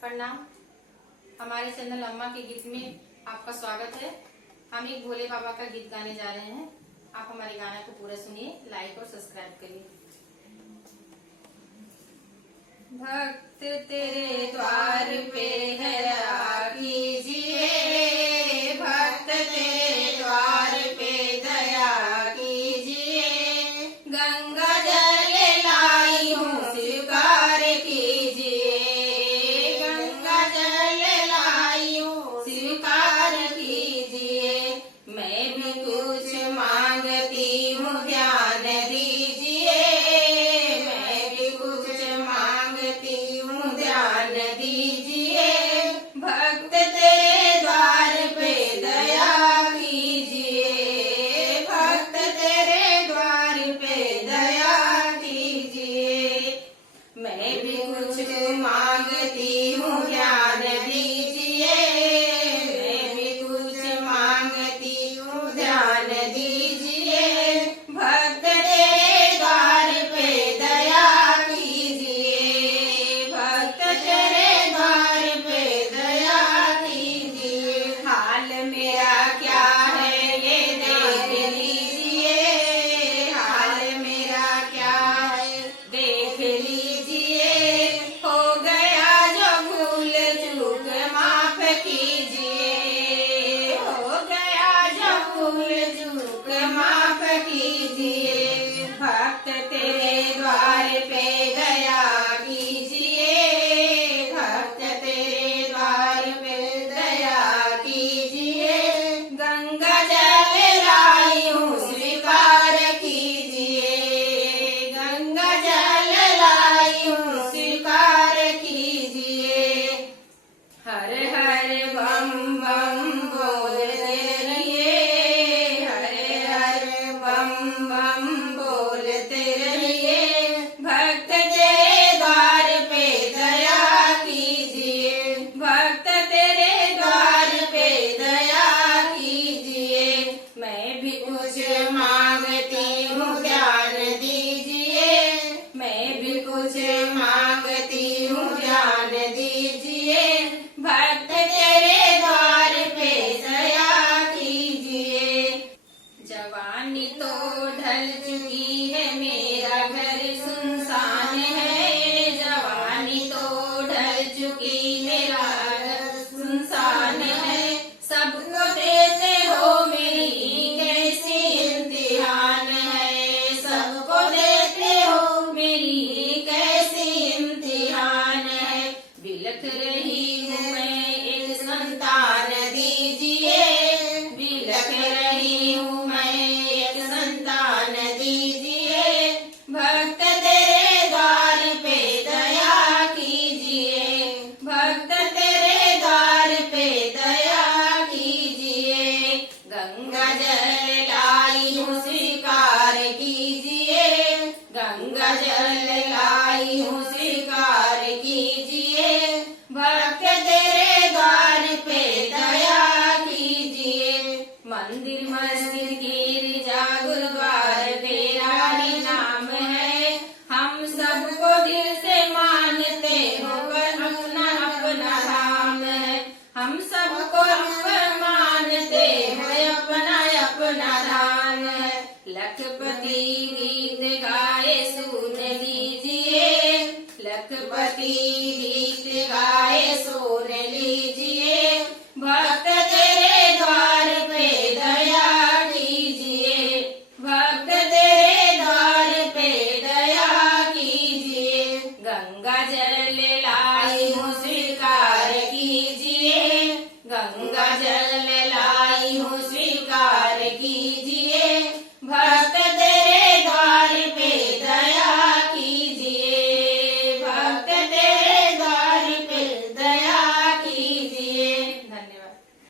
प्रणाम। हमारे चैनल अम्मा के गीत में आपका स्वागत है। हम एक भोले बाबा का गीत गाने जा रहे हैं। आप हमारे गाने को पूरा सुनिए, लाइक और सब्सक्राइब करिए। भक्त तेरे द्वार पे है आ कीजिए, भक्त तेरे द्वार पे दया कीजिए। गंगा जल लाई हूँ स्वीकार कीजिए, गंगा जल लाई हूँ स्वीकार कीजिए। मैं भी कुछ मांगती हूँ ध्यान दीजिए, मैं भी कुछ मांगती हूँ ध्यान दीजिए। भक्त तेरे द्वार पे दया कीजिए, भक्त तेरे द्वार पे दया कीजिए। मैं भी कुछ मांगती हूँ ध्यान दीजिए, मैं भी कुछ मांगती हूँ ध्यान दीजिए। भक्त तेरे द्वार पे दया कीजिए, भक्त तेरे द्वार पे दया कीजिए। हाल मेरा क्या है ये देख लीजिए, हाल मेरा क्या है देख लीजिए। हो गया जो भूल चूक माफ कीजिए, हो गया जो भूल चूक माफ कीजिए। भक्त तेरे द्वार पे दया कीजिए, भक्त तेरे द्वार पे दया कीजिए। गंगा जल लाई हूँ स्वीकार कीजिए, गंगा जल लाई हूँ स्वीकार कीजिए। हर हर बम बम बोलते रहिए, हर हर बम बम बोलते रहिए। भक्त तेरे द्वार पे दया कीजिए, भक्त तेरे द्वार पे दया कीजिए। मैं भी कुछ मांगती हूँ ध्यान दीजिए, मैं भी कुछ मांगती हूँ ध्यान दीजिए। भक्त तेरे द्वार पे दया कीजिए। जवानी तो ढल चुकी है, मेरा घर सुनसान है, जवानी तो ढल चुकी मेरा